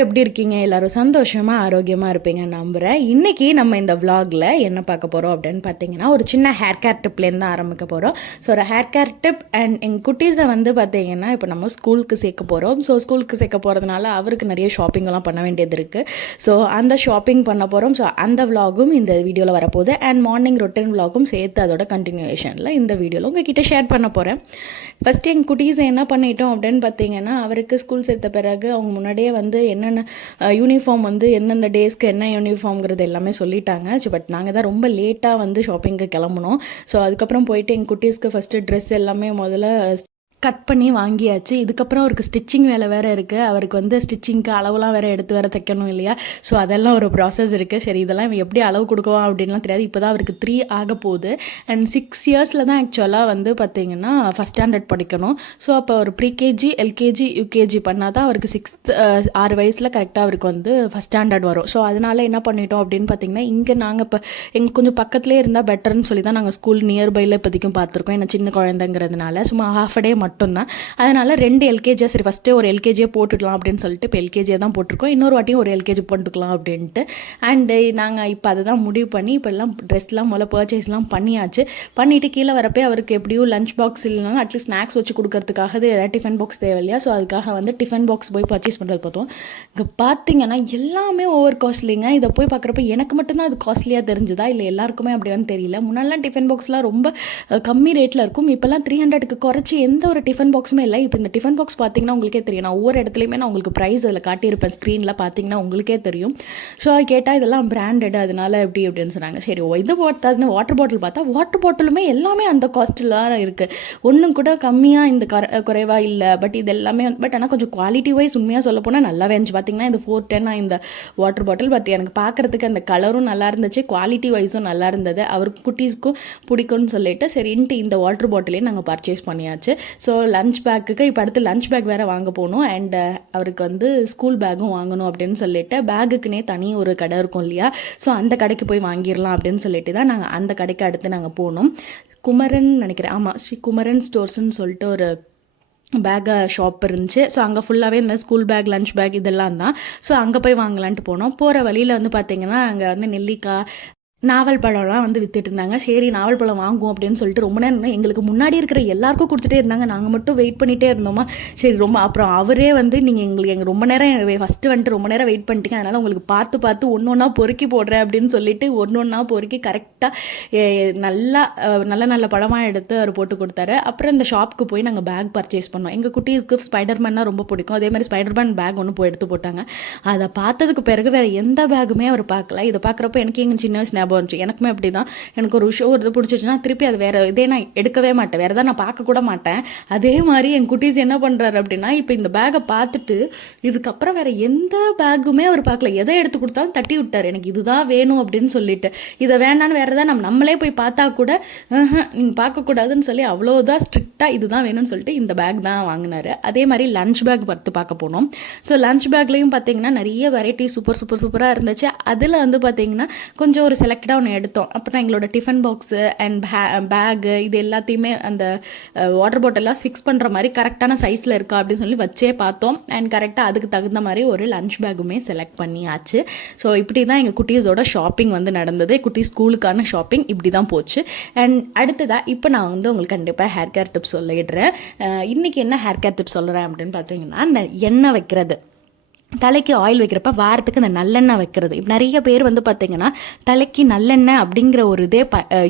எல்லாரும் எப்படி இருக்கீங்க? எல்லாரும் சந்தோஷமா ஆரோக்கியமாக இருப்பீங்க நம்புகிறேன். இன்றைக்கி நம்ம இந்த விலாகில் என்ன பார்க்க போகிறோம் அப்படின்னு பார்த்தீங்கன்னா, ஒரு சின்ன ஹேர் கேர் டிப்லேருந்து தான் ஆரம்பிக்க போகிறோம். ஸோ ஒரு ஹேர் கேர் டிப் அண்ட் எங்கள் குட்டீஸை வந்து பார்த்தீங்கன்னா இப்போ நம்ம ஸ்கூலுக்கு சேர்க்க போகிறோம். ஸோ ஸ்கூலுக்கு சேர்க்க போகிறதுனால அவருக்கு நிறைய ஷாப்பிங்கெல்லாம் பண்ண வேண்டியது இருக்குது. ஸோ அந்த ஷாப்பிங் பண்ண போகிறோம். ஸோ அந்த விலாகும் இந்த வீடியோவில் வரப்போகுது. அண்ட் மார்னிங் ரொட்டீன் விலாகும் சேர்த்து அதோட கண்டினியூஷனில் இந்த வீடியோவில் உங்ககிட்ட ஷேர் பண்ண போகிறேன். ஃபஸ்ட்டு எங்கள் குட்டீஸை என்ன பண்ணிட்டோம் அப்படின்னு பார்த்தீங்கன்னா, அவருக்கு ஸ்கூல் சேர்த்த பிறகு அவங்க முன்னாடியே வந்து என்னென்ன யூனிஃபார்ம் வந்து எந்தெந்த டேஸ்க்கு என்ன யூனிஃபார்ம்ங்கிறது எல்லாமே சொல்லிட்டாங்க. பட் நாங்கள் தான் ரொம்ப லேட்டாக வந்து ஷாப்பிங்க்கு கிளம்புனோம். ஸோ அதுக்கப்புறம் போயிட்டு எங்கள் குட்டீஸ்க்கு ஃபஸ்ட்டு ட்ரெஸ் எல்லாமே முதல்ல கட் பண்ணி வாங்கியாச்சு. இதுக்கப்புறம் அவருக்கு ஸ்டிச்சிங் வேலை வேறு இருக்குது. அவருக்கு வந்து ஸ்டிச்சிங்க்கு அளவுலாம் வேறு எடுத்து வேறு தைக்கணும் இல்லையா? ஸோ அதெல்லாம் ஒரு ப்ராசஸ் இருக்குது. சரி, இதெல்லாம் இவன் எப்படி அளவு கொடுக்குவான் அப்படின்லாம் தெரியாது. இப்போ தான் அவருக்கு 3 ஆக போகுது. அண்ட் 6 இயர்ஸில் தான் ஆக்சுவலாக வந்து பார்த்திங்கன்னா ஃபஸ்ட் ஸ்டாண்டர்ட் படிக்கணும். ஸோ அப்போ ஒரு ப்ரீகேஜி, எல்கேஜி, யூகேஜி பண்ணால் தான் அவருக்கு 6 வயசில் கரெக்டாக அவருக்கு வந்து ஃபஸ்ட் ஸ்டாண்டர்ட் வரும். ஸோ அதனால் என்ன பண்ணிட்டோம் அப்படின்னு பார்த்திங்கன்னா, இங்கே நாங்கள் இப்போ எங்களுக்கு கொஞ்சம் பக்கத்துலேயே இருந்தால் பெட்டர்னு சொல்லி தான் நாங்கள் ஸ்கூல் நியர்பையில் இப்போதைக்கும் பார்த்துருக்கோம். ஏன்னா சின்ன குழந்தைங்கிறதுனால சும்மா ஹாஃப் டே மட்டும்தான். அதனால் 2 எல்கேஜியாக சரி ஃபஸ்ட்டு ஒரு எல்கேஜியை போட்டுக்கலாம் அப்படின்னு சொல்லிட்டு இப்போ எல்கேஜியை தான் போட்டிருக்கோம். இன்னொரு வாட்டியும் ஒரு எல்கேஜி போட்டுக்கலாம் அப்படின்ட்டு. அண்டு நாங்கள் இப்போ அதை தான் முடிவு பண்ணி இப்போ எல்லாம் ட்ரெஸ்லாம் முதல்ல பர்ச்சேஸ்லாம் பண்ணியாச்சு. பண்ணிவிட்டு கீழே வரப்போ அவருக்கு எப்படியும் லஞ்ச் பாக்ஸ் இல்லைனாலும் அட்லீஸ்ட் ஸ்நாக்ஸ் வச்சு கொடுக்கறதுக்காக டிஃபன் பாக்ஸ் தேவை இல்லையா? ஸோ அதுக்காக வந்து டிஃபன் பாக்ஸ் போய் பர்ச்சேஸ் பண்ணுறது பார்த்தோம். இங்கே பார்த்தீங்கன்னா எல்லாமே ஓவர் காஸ்ட்லிங்க. இதை போய் பார்க்குறப்ப எனக்கு மட்டும்தான் அது காஸ்ட்லியாக தெரிஞ்சுதா இல்லை எல்லாருக்குமே அப்படியான்னு தெரியல. முன்னாடிலாம் டிஃபன் பாக்ஸ்லாம் ரொம்ப கம்மி ரேட்டில் இருக்கும். இப்போல்லாம் 300க்கு குறைச்சி எந்த ஒரு டிஃபன் பாக்ஸுமே இல்லை. இப்போ இந்த டிஃபன் பாக்ஸ் பார்த்தீங்கன்னா உங்களுக்கே தெரியும். நான் ஒவ்வொரு இடத்துலையுமே நான் உங்களுக்கு ப்ரைஸ் அதில் காட்டியிருப்பேன். ஸ்க்ரீனில் பார்த்தீங்கன்னா உங்களுக்கே தெரியும். ஸோ கேட்டால் இதெல்லாம் பிராண்டட் அதனால எப்படி அப்படின்னு சொன்னாங்க. சரி இது பார்த்தாதுன்னு வாட்டர் பாட்டில் பார்த்தா வாட்டர் பாட்டிலுமே எல்லாமே அந்த காஸ்ட்டில் தான் இருக்குது. ஒன்றும் கூட கம்மியாக இந்த குறைவாக இல்லை. பட் இது எல்லாமே பட் ஆனால் கொஞ்சம் குவாலிட்டி வைஸ் உண்மையாக சொல்ல போனால் நல்லாவே இருந்துச்சு. பார்த்தீங்கன்னா இந்த 410 இந்த வாட்டர் பாட்டில். பட் எனக்கு பார்க்குறதுக்கு அந்த கலரும் நல்லா இருந்துச்சு, குவாலிட்டி வைஸும் நல்லா இருந்தது. அவருக்கு குட்டீஸ்க்கும் பிடிக்கும்னு சொல்லிட்டு சரின்ட்டு இந்த வாட்டர் பாட்டிலே நாங்கள் பர்ச்சேஸ் பண்ணியாச்சு. ஸோ லஞ்ச் பேக்குக்கு இப்போ அடுத்து லஞ்ச் பேக் வேறு வாங்க போகணும். அண்ட் அவருக்கு வந்து ஸ்கூல் பேக்கும் வாங்கணும் அப்படின்னு சொல்லிட்டு பேக்குக்குனே தனி ஒரு கடை இருக்கும் இல்லையா? ஸோ அந்த கடைக்கு போய் வாங்கிடலாம் அப்படின்னு சொல்லிட்டு தான் நாங்கள் அந்த கடைக்கு அடுத்து நாங்கள் போனோம். குமரன் நினைக்கிறேன், ஆமாம், ஸ்ரீ குமரன் ஸ்டோர்ஸ்ன்னு சொல்லிட்டு ஒரு பேக் ஷாப் இருந்துச்சு. ஸோ அங்கே ஃபுல்லாகவே இந்த ஸ்கூல் பேக், லஞ்ச் பேக் இதெல்லாம் தான். ஸோ அங்கே போய் வாங்கலான்ட்டு போனோம். போகிற வழியில் வந்து பார்த்திங்கன்னா அங்கே வந்து நெல்லிக்காய், நாவல் பழம்லாம் வந்து வித்துட்டு இருந்தாங்க. சரி நாவல் பழம் வாங்குவோம் அப்படின்னு சொல்லிட்டு ரொம்ப நேரம் எங்களுக்கு முன்னாடி இருக்கிற எல்லாருக்கும் கொடுத்துட்டே இருந்தாங்க. நாங்கள் மட்டும் வெயிட் பண்ணிகிட்டே இருந்தோமா. சரி ரொம்ப அப்புறம் அவரே வந்து நீங்கள் எங்களுக்கு ரொம்ப நேரம் ஃபஸ்ட்டு வந்துட்டு ரொம்ப நேரம் வெயிட் பண்ணிட்டீங்க, அதனால் உங்களுக்கு பார்த்து ஒன்று ஒன்றா பொறுக்கி போடுறேன் அப்படின்னு சொல்லிட்டு ஒன்று ஒன்றா பொறுக்கி கரெக்டாக நல்ல பழமாக எடுத்து அவர் போட்டு கொடுத்தாரு. அப்புறம் இந்த ஷாப்புக்கு போய் நாங்கள் பேக் பர்ச்சேஸ் பண்ணோம். எங்கள் குட்டீஸ்க்கு ஸ்பைடர்மேன்னா ரொம்ப பிடிக்கும். அதே மாதிரி ஸ்பைடர்மேன் பேக் ஒன்று போய் எடுத்து போட்டாங்க. அதை பார்த்ததுக்கு பிறகு வேறு எந்த பேக்குமே அவர் பார்க்கல. இதை பார்க்குறப்ப எனக்கு எங்கள் சின்ன வயசு எனக்குமே அப்படி தான். எனக்கு ஒரு ஷோ இது பிடிச்சிச்சுன்னா திருப்பி அது வேறு இதே நான் எடுக்கவே மாட்டேன், வேறு தான் நான் பார்க்கக்கூட மாட்டேன். அதே மாதிரி என் குட்டீஸ் என்ன பண்ணுறாரு அப்படின்னா, இப்போ இந்த பேக்கை பார்த்துட்டு இதுக்கப்புறம் வேறு எந்த பேக்குமே அவர் பார்க்கல. எதை எடுத்து கொடுத்தாலும் தட்டி விட்டார், எனக்கு இதுதான் வேணும் அப்படின்னு சொல்லிட்டு. இதை வேண்டான்னு வேறு தான் நம்மளே போய் பார்த்தா கூட நீங்கள் பார்க்கக்கூடாதுன்னு சொல்லி அவ்வளோதான் ஸ்ட்ரிக்டாக இதுதான் வேணும்னு சொல்லிட்டு இந்த பேக் தான் வாங்கினார். அதே மாதிரி லஞ்ச் பேக் பார்க்க போனோம். ஸோ லஞ்ச் பேக்லேயும் பார்த்தீங்கன்னா நிறைய வெரைட்டி சூப்பராக இருந்துச்சு. அதில் வந்து பார்த்தீங்கன்னா கொஞ்சம் ஒரு செலக்டடாக ஒன்று எடுத்தோம். அப்புறம் எங்களோட டிஃபன் பாக்ஸு அண்ட் பேகு இது எல்லாத்தையுமே அந்த வாட்டர் பாட்டிலாம் ஃபிக்ஸ் பண்ணுற மாதிரி கரெக்டான சைஸில் இருக்கா அப்படின்னு சொல்லி வச்சே பார்த்தோம். அண்ட் கரெக்டாக அதுக்கு தகுந்த மாதிரி ஒரு லஞ்ச் பேக்குமே செலக்ட் பண்ணியாச்சு. ஸோ இப்படி தான் எங்கள் குட்டீஸோட ஷாப்பிங் வந்து நடந்தது. குட்டி ஸ்கூலுக்கான ஷாப்பிங் இப்படி தான் போச்சு. அண்ட் அடுத்ததாக இப்போ நான் வந்து உங்களுக்கு கண்டிப்பாக ஹேர் கேர் டிப்ஸ் சொல்லிடுறேன். இன்றைக்கி என்ன ஹேர் கேர் டிப்ஸ் சொல்கிறேன் அப்படின்னு பார்த்தீங்கன்னா, எண்ணெய் வைக்கிறது, தலைக்கு ஆயில் வைக்கிறப்ப வாரத்துக்கு அந்த நல்லெண்ணெய் வைக்கிறது. இப்போ நிறைய பேர் வந்து பார்த்திங்கன்னா தலைக்கு நல்லெண்ணெய் அப்படிங்கிற ஒரு இதே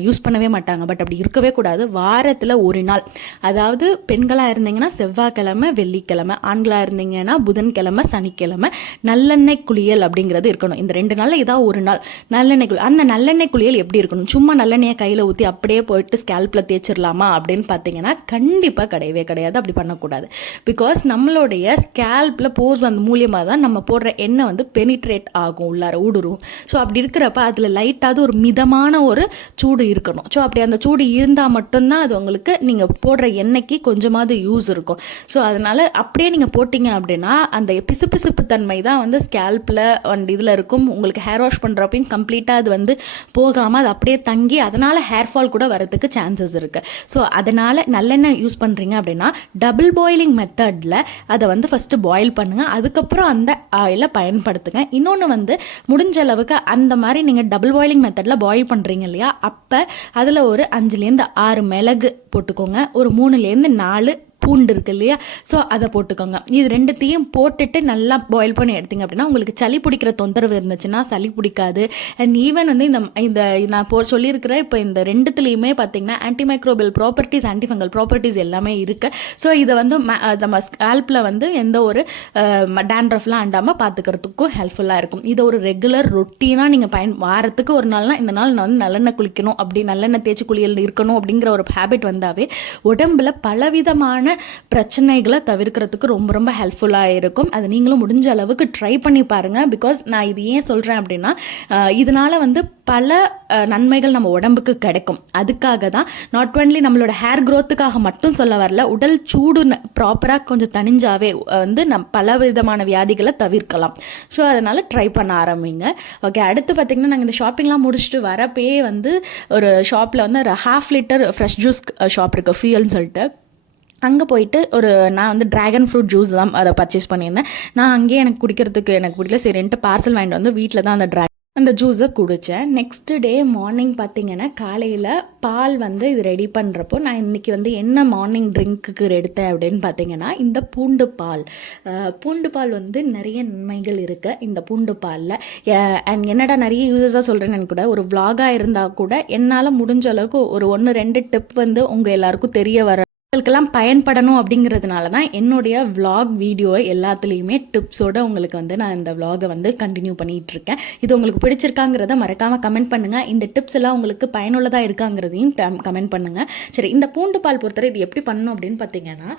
யூஸ் பண்ணவே மாட்டாங்க. பட் அப்படி இருக்கவே கூடாது. வாரத்தில் ஒரு நாள், அதாவது பெண்களாக இருந்தீங்கன்னா செவ்வாய்க்கிழமை, வெள்ளிக்கிழமை, ஆண்களாக இருந்தீங்கன்னா புதன்கிழமை, சனிக்கிழமை நல்லெண்ணெய் குளியல் அப்படிங்கிறது இருக்கணும். இந்த 2 நாளில் ஏதாவது ஒரு நாள் நல்லெண்ணெய் குளியல். அந்த நல்லெண்ணெய் குளியல் எப்படி இருக்கணும்? சும்மா நல்லெண்ணெயை கையில் ஊற்றி அப்படியே போயிட்டு ஸ்கேல்பில் தேய்ச்சிடலாமா அப்படின்னு பார்த்தீங்கன்னா கண்டிப்பாக கிடையாது. அப்படி பண்ணக்கூடாது. பிகாஸ் நம்மளுடைய ஸ்கேல்பில் போஸ் வந்து மூலியமாக தான் நம்ம போடுற எண்ணெய் வந்து பெனிட்ரேட் ஆகும், உள்ளார ஊடுருவும். ஸோ அப்படி இருக்கிறப்ப அதில் லைட்டாவது ஒரு மிதமான ஒரு சூடு இருக்கணும். ஸோ அப்படி அந்த சூடு இருந்தால் மட்டும்தான் அது உங்களுக்கு நீங்கள் போடுற எண்ணெய்க்கு கொஞ்சமாவது யூஸ் இருக்கும். ஸோ அதனால் அப்படியே நீங்கள் போட்டிங்க அப்படின்னா அந்த பிசுபிசுப்பு தன்மை தான் வந்து ஸ்கேல்பில் அண்ட் இதில் இருக்கும். உங்களுக்கு ஹேர் வாஷ் பண்ணுறப்பையும் கம்ப்ளீட்டாக அது வந்து போகாமல் அது அப்படியே தங்கி அதனால் ஹேர் ஃபால் கூட வரதுக்கு சான்சஸ் இருக்குது. ஸோ அதனால் நல்லெண்ணெய் யூஸ் பண்ணுறீங்க அப்படின்னா டபுள் பாயிலிங் மெத்தடில் அதை வந்து ஃபஸ்ட்டு பாயில் பண்ணுங்கள். அதுக்கப்புறம் அந்த ஆயிலை பயன்படுத்துங்க. இன்னொன்று வந்து முடிஞ்ச அளவுக்கு அந்த மாதிரி நீங்கள் டபுள் பாயிலிங் மெத்தடில் பாயில் பண்ணுறீங்க இல்லையா, அப்போ அதில் ஒரு 5லேருந்து 6 மிளகு போட்டுக்கோங்க, ஒரு 3லேருந்து 4 பூண்டு இருக்குது இல்லையா, ஸோ அதை போட்டுக்கோங்க. இது ரெண்டுத்தையும் போட்டுட்டு நல்லா பாயில் பண்ணி எடுத்திங்க அப்படின்னா உங்களுக்கு சளி பிடிக்கிற தொந்தரவு இருந்துச்சுன்னா சளி பிடிக்காது. அண்ட் ஈவன் வந்து இந்த நான் சொல்லியிருக்கிற இப்போ இந்த ரெண்டுத்துலேயுமே பார்த்தீங்கன்னா ஆன்டிமைக்ரோபியல் ப்ராப்பர்ட்டிஸ், ஆன்டிஃபங்கல் ப்ராப்பர்ட்டிஸ் எல்லாமே இருக்குது. ஸோ இதை வந்து நம்ம ஸ்கால்பில் வந்து எந்த ஒரு டேண்ட்ரஃப்லாம் அண்டாமல் பார்த்துக்கிறதுக்கும் ஹெல்ப்ஃபுல்லாக இருக்கும். இதை ஒரு ரெகுலர் ரொட்டீனாக நீங்கள் வாரத்துக்கு ஒரு நாள்னா இந்த நாள் நான் வந்து நல்லெண்ணெய் குளிக்கணும், அப்படி நல்லெண்ணெய் தேய்ச்சி குளியல் இருக்கணும் அப்படிங்கிற ஒரு ஹேபிட் வந்தாவே உடம்புல பலவிதமான பிரச்சனைகளை தவிர்க்கிறதுக்கு ரொம்ப ரொம்ப ஹெல்ப்ஃபுல்லாக இருக்கும். அதை நீங்களும் முடிஞ்ச அளவுக்கு ட்ரை பண்ணி பாருங்கள். பிகாஸ் நான் இது ஏன் சொல்கிறேன் அப்படின்னா இதனால் வந்து பல நன்மைகள் நம்ம உடம்புக்கு கிடைக்கும். அதுக்காக தான் நாட் ஒன்லி நம்மளோட ஹேர் க்ரோத்துக்காக மட்டும் சொல்ல வரல, உடல் சூடு ப்ராப்பராக கொஞ்சம் தணிஞ்சாவே வந்து பல விதமான வியாதிகளை தவிர்க்கலாம். ஸோ அதனால் ட்ரை பண்ண ஆரம்பிங்க. ஓகே, அடுத்து பார்த்திங்கன்னா நாங்கள் இந்த ஷாப்பிங்லாம் முடிச்சுட்டு வரப்பே வந்து ஒரு ஷாப்பில் வந்து ஒரு 1/2 லிட்டர் ஃப்ரெஷ் ஜூஸ் ஷாப் இருக்குது, ஃபியல்னு சொல்லிட்டு. அங்கே போயிட்டு நான் வந்து ட்ராகன் ஃப்ரூட் ஜூஸ் தான் அதை பர்ச்சேஸ் பண்ணியிருந்தேன். நான் அங்கேயே எனக்கு குடிக்கிறதுக்கு எனக்கு பிடிக்கல, சரின்ட்டு பார்சல் வாங்கிட்டு வந்து வீட்டில் தான் அந்த ஜூஸை குடித்தேன். நெக்ஸ்ட் டே மார்னிங் பார்த்திங்கன்னா காலையில் பால் வந்து இது ரெடி பண்ணுறப்போ நான் இன்றைக்கி வந்து என்ன மார்னிங் ட்ரிங்க்குக்கு எடுத்தேன் அப்படின்னு பார்த்திங்கன்னா இந்த பூண்டு பால் வந்து நிறைய நன்மைகள் இருக்குது இந்த பூண்டு பாலில். அண்ட் என்னடா நிறைய யூசஸாக சொல்கிறேன்னு கூட ஒரு vlog-ஆ இருந்தால் கூட என்னால் முடிஞ்ச அளவுக்கு ஒரு 1-2 டிப் வந்து உங்கள் எல்லாருக்கும் தெரிய வர உங்களுக்கெல்லாம் பயன்படணும் அப்படிங்கிறதுனால தான் என்னுடைய விலாக் வீடியோ எல்லாத்துலேயுமே டிப்ஸோடு உங்களுக்கு வந்து நான் இந்த விலாகை வந்து கண்டினியூ பண்ணிகிட்ருக்கேன். இது உங்களுக்கு பிடிச்சிருக்காங்கிறத மறக்காமல் கமெண்ட் பண்ணுங்கள். இந்த டிப்ஸ் எல்லாம் உங்களுக்கு பயனுள்ளதாக இருக்காங்கிறதையும் கமெண்ட் பண்ணுங்கள். சரி, இந்த பூண்டு பால் பொறுத்தவரை இது எப்படி பண்ணணும் அப்படின்னு பார்த்தீங்கன்னா,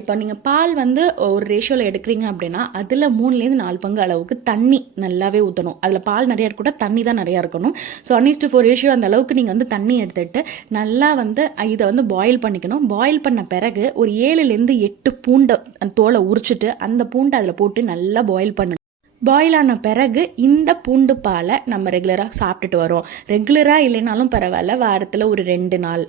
இப்போ நீங்கள் பால் வந்து ஒரு ரேஷியோவில் எடுக்கிறீங்க அப்படின்னா அதில் 3-4 பங்கு அளவுக்கு தண்ணி நல்லாவே ஊற்றணும். அதில் பால் நிறையா கூட தண்ணி தான் நிறையா இருக்கணும். ஸோ 1:4 ரேஷியோ அந்த அளவுக்கு நீங்கள் வந்து தண்ணி எடுத்துகிட்டு நல்லா வந்து இதை வந்து பாயில் பண்ணிக்கணும். பாயில் பண்ண பிறகு ஒரு 7-8 பூண்டை தோலை உரிச்சிட்டு அந்த பூண்டை அதில் போட்டு நல்லா பாயில் பண்ணுங்க. பாயில் ஆன பிறகு இந்த பூண்டு பாலை நம்ம ரெகுலராக சாப்பிட்டுட்டு வரோம். ரெகுலராக இல்லைனாலும் பரவாயில்ல, வாரத்தில் ஒரு 2 நாள்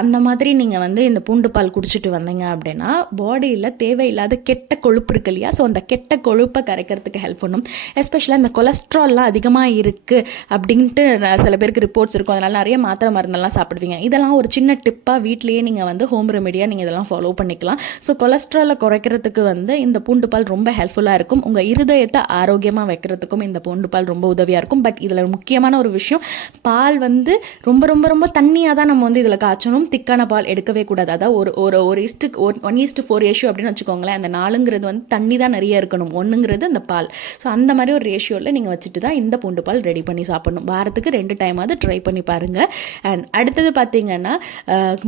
அந்த மாதிரி நீங்கள் வந்து இந்த பூண்டு பால் குடிச்சிட்டு வந்தீங்க அப்படின்னா பாடியில் தேவையில்லாத கெட்ட கொழுப்பு இருக்கு இல்லையா, ஸோ அந்த கெட்ட கொழுப்பை கரைக்கிறதுக்கு ஹெல்ப் பண்ணும். எஸ்பெஷலாக இந்த கொலஸ்ட்ரால்லாம் அதிகமாக இருக்குது அப்படின்ட்டு சில பேருக்கு ரிப்போர்ட்ஸ் இருக்கும். அதனால் நிறைய மாத்திரை மருந்தெல்லாம் சாப்பிடுவீங்க. இதெல்லாம் ஒரு சின்ன டிப்பாக வீட்லேயே நீங்கள் வந்து ஹோம் ரெமெடியாக நீங்கள் இதெல்லாம் ஃபாலோ பண்ணிக்கலாம். ஸோ கொலஸ்ட்ராலை குறைக்கிறதுக்கு வந்து இந்த பூண்டு பால் ரொம்ப ஹெல்ப்ஃபுல்லாக இருக்கும். உங்கள் இருதயத்தை ஆரோக்கியமாக வைக்கிறதுக்கும் இந்த பூண்டு பால் ரொம்ப உதவியாக இருக்கும். பட் இதில் முக்கியமான ஒரு விஷயம், பால் வந்து ரொம்ப ரொம்ப ரொம்ப தண்ணியாக தான் நம்ம வந்து இதில் காய்ச்சணும். திக்கான பால் எடுக்கவே கூடாது. அதாவது ஒரு 1:4 ரேஷியோ அப்படின்னு வச்சுக்கோங்களேன். அந்த 4ங்கிறது வந்து தண்ணி தான் நிறைய இருக்கணும், 1ங்கிறது அந்த பால். ஸோ அந்த மாதிரி ஒரு ரேஷியோவில் நீங்கள் வச்சுட்டு தான் இந்த பூண்டு பால் ரெடி பண்ணி சாப்பிடணும். வாரத்துக்கு 2 டைமாவது ட்ரை பண்ணி பாருங்கள். அண்ட் அடுத்தது பார்த்தீங்கன்னா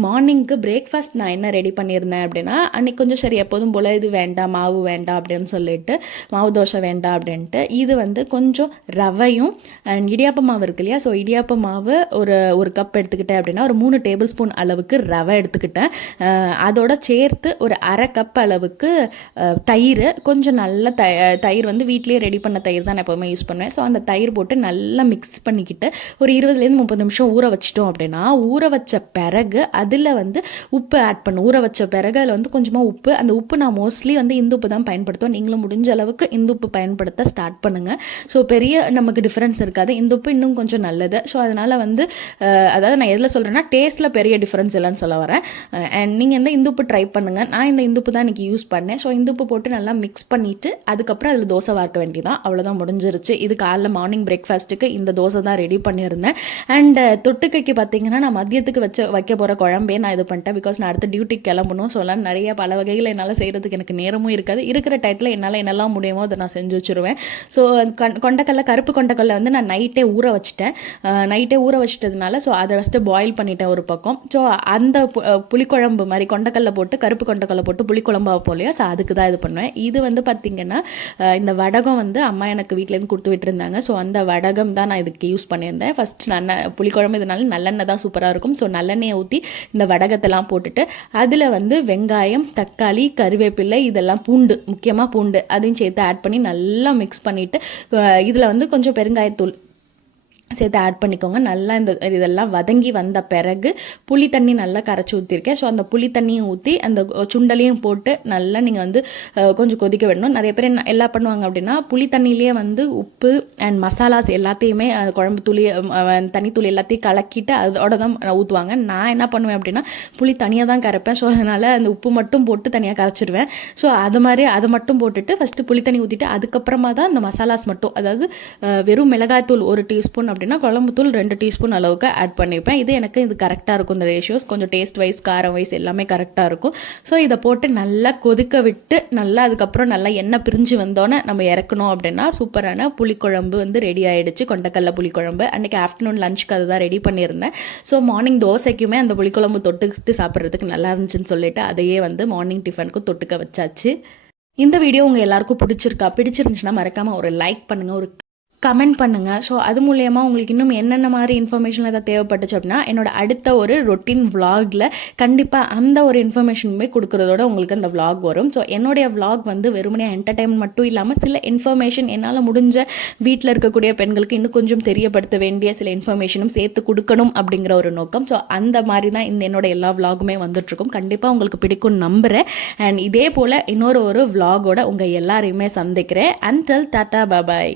மார்னிங்க்கு பிரேக்ஃபாஸ்ட் நான் என்ன ரெடி பண்ணியிருந்தேன் அப்படின்னா, அன்றைக்கி கொஞ்சம் சரி எப்போதும் போல் இது வேண்டாம், மாவு வேண்டாம் அப்படின்னு சொல்லிட்டு மாவு தோசை வேண்டாம் அப்படின்ட்டு இது வந்து கொஞ்சம் ரவையும் அண்ட் இடியாப்ப மாவு இருக்கு இல்லையா, ஸோ இடியாப்ப மாவு ஒரு கப் எடுத்துக்கிட்டேன் அப்படின்னா ஒரு 3 டேபிள் ஸ்பூன் அளவுக்கு ரவை எடுத்துக்கிட்டேன். அதோட சேர்த்து ஒரு 1/2 கப் அளவுக்கு தயிர், கொஞ்சம் நல்ல தயிர் வந்து வீட்லேயே ரெடி பண்ண தயிர் தான் நான் எப்போவுமே யூஸ் பண்ணுவேன். ஸோ அந்த தயிர் போட்டு நல்லா மிக்ஸ் பண்ணிக்கிட்டு ஒரு 20-30 நிமிஷம் ஊற வச்சிட்டோம் அப்படின்னா, ஊற வச்ச பிறகு அதில் வந்து உப்பு ஆட் பண்ணும். ஊற வச்ச பிறகு அதில் வந்து கொஞ்சமாக உப்பு, அந்த உப்பு நான் மோஸ்ட்லி வந்து இந்து உப்பு தான் பயன்படுத்துவேன். நீங்களும் முடிஞ்ச அளவுக்கு இந்து உப்பு பயன்படுத்த ஸ்டார்ட் பண்ணுங்கள். ஸோ பெரிய நமக்கு டிஃப்ரென்ஸ் இருக்காது. இந்த உப்பு இன்னும் கொஞ்சம் நல்லது. ஸோ அதனால் வந்து அதாவது நான் எதில் சொல்கிறேன்னா டேஸ்ட்டில் பெரிய டிஃப்ரென்ஸ் இல்லைன்னு சொல்ல வரேன். அண்ட் நீங்கள் இந்த இந்துப்பு ட்ரை பண்ணுங்கள். நான் இந்த இந்துப்பு தான் இன்றைக்கி யூஸ் பண்ணேன். ஸோ இந்துப்பு போட்டு நல்லா மிக்ஸ் பண்ணிவிட்டு அதுக்கப்புறம் அதில் தோசை வார்க்க வேண்டியதான், அவ்வளோதான், முடிஞ்சிருச்சு. இது காலைல மார்னிங் பிரேக்ஃபாஸ்ட்டுக்கு இந்த தோசை தான் ரெடி பண்ணியிருந்தேன். அண்ட் தொட்டுக்கைக்கு பார்த்தீங்கன்னா நான் மதியத்துக்கு வைக்க போகிற குழம்பே நான் இது பண்ணிட்டேன். பிகாஸ் நான் அடுத்து டியூட்டிக்கு கிளம்பணும். ஸோ எல்லாம் நிறைய பல வகையில் என்னால் செய்கிறதுக்கு எனக்கு நேரமும் இருக்காது. இருக்கிற டயத்தில் என்னால் என்னெல்லாம் முடியுமோ அதை நான் செஞ்சு வச்சுருவேன். ஸோ கொண்டக்கடலை, கருப்பு கொண்டக்கடலை வந்து நான் நைட்டே ஊற வச்சிட்டதுனால ஸோ அதை ஃபஸ்ட்டு பாயில் பண்ணிட்டேன் ஒரு பக்கம். ஸோ அந்த புளிக்குழம்பு மாதிரி கொண்டக்கடலை போட்டு கருப்பு கொண்டக்கடலை போட்டு புளிக்குழம்பா போலையா, ஸோ அதுக்கு தான் இது பண்ணுவேன். இது வந்து பார்த்திங்கன்னா இந்த வடகம் வந்து அம்மா எனக்கு வீட்டிலேருந்து கொடுத்து விட்டுருந்தாங்க. ஸோ அந்த வடகம் தான் நான் இதுக்கு யூஸ் பண்ணியிருந்தேன். ஃபஸ்ட் புளிக்குழம்பு இதனால நல்லெண்ணெய் தான் சூப்பராக இருக்கும். ஸோ நல்லெண்ணெயை ஊற்றி இந்த வடகத்தெல்லாம் போட்டுட்டு அதில் வந்து வெங்காயம், தக்காளி, கருவேப்பிலை, இதெல்லாம் பூண்டு, முக்கியமாக பூண்டு அதையும் சேர்த்து ஆட் பண்ணி நல்லா மிக்ஸ் பண்ணிவிட்டு இதில் வந்து கொஞ்சம் பெருங்காயத்தூள் சேர்த்து ஆட் பண்ணிக்கோங்க. நல்லா இதெல்லாம் வதங்கி வந்த பிறகு புளி தண்ணி நல்லா கரைச்சி ஊற்றிருக்கேன். ஸோ அந்த புளி தண்ணியும் ஊற்றி அந்த சுண்டலையும் போட்டு நல்லா நீங்கள் வந்து கொஞ்சம் கொதிக்க விடணும். நிறைய பேர் என்ன பண்ணுவாங்க அப்படின்னா, புளி தண்ணியிலேயே வந்து உப்பு அண்ட் மசாலாஸ் எல்லாத்தையுமே குழம்பு தூளி தனித்தூள் எல்லாத்தையும் கலக்கிட்டு அதோட தான் ஊற்றுவாங்க. நான் என்ன பண்ணுவேன் அப்படின்னா, புளி தனியாக தான் கரைப்பேன். ஸோ அதனால் அந்த உப்பு மட்டும் போட்டு தனியாக கரைச்சிடுவேன். ஸோ அதை மட்டும் போட்டுட்டு ஃபஸ்ட்டு புளி தண்ணி ஊற்றிட்டு அதுக்கப்புறமா தான் அந்த மசாலாஸ் மட்டும், அதாவது வெறும் மிளகாய்த்தூள் 1 டீஸ்பூன் அப்படின்னா குழம்புத்தூள் 2 டீஸ்பூன் அளவுக்கு ஆட் பண்ணிப்பேன். இது கரெக்டாக இருக்கும். இந்த ரேஷியோஸ் கொஞ்சம் டேஸ்ட் வைஸ் காரம் வைஸ் எல்லாமே கரெக்டாக இருக்கும். ஸோ இதை போட்டு நல்லா கொதிக்க விட்டு அதுக்கப்புறம் நல்லா எண்ணெய் பிரிஞ்சு வந்தோன்னே நம்ம இறக்கணும் அப்படின்னா சூப்பரான புளிக்குழம்பு வந்து ரெடி ஆகிடுச்சு. கொண்டக்கடலை புளிக்குழம்பு. அன்றைக்கி ஆஃப்டர்நூன் லஞ்சுக்கு அதை தான் ரெடி பண்ணியிருந்தேன். ஸோ மார்னிங் தோசைக்குமே அந்த புளிக்குழம்பு தொட்டுக்கிட்டு சாப்பிட்றதுக்கு நல்லா இருந்துச்சுன்னு சொல்லிட்டு அதையே வந்து மார்னிங் டிஃபனுக்கு தொட்டுக்க வச்சாச்சு. இந்த வீடியோ உங்கள் எல்லாருக்கும் பிடிச்சிருந்துச்சுன்னா மறக்காமல் ஒரு லைக் பண்ணுங்கள், ஒரு கமெண்ட் பண்ணுங்கள். ஸோ அது மூலயமா உங்களுக்கு இன்னும் என்னென்ன மாதிரி இன்ஃபர்மேஷன் ஏதாவது தேவைப்பட்டுச்சு அப்படின்னா என்னோட அடுத்த ஒரு ரொட்டீன் விலாகில் கண்டிப்பாக அந்த ஒரு இன்ஃபர்மேஷனுமே கொடுக்குறதோட உங்களுக்கு அந்த விலாக் வரும். ஸோ என்னுடைய விலாக் வந்து வெறுமனே என்டர்டைன்மெண்ட் மட்டும் இல்லாமல் சில இன்ஃபர்மேஷன் என்னால் முடிஞ்ச வீட்டில் இருக்கக்கூடிய பெண்களுக்கு இன்னும் கொஞ்சம் தெரியப்படுத்த வேண்டிய சில இன்ஃபர்மேஷனும் சேர்த்து கொடுக்கணும் அப்படிங்கிற ஒரு நோக்கம். ஸோ அந்த மாதிரி தான் என்னோட எல்லா விலாகுமே வந்துட்டுருக்கும். கண்டிப்பாக உங்களுக்கு பிடிக்கும் நம்புகிறேன். அண்ட் இதே போல் இன்னொரு விலாகோட உங்கள் எல்லாரையுமே சந்திக்கிறேன். அன்டில் டாடா பாய்.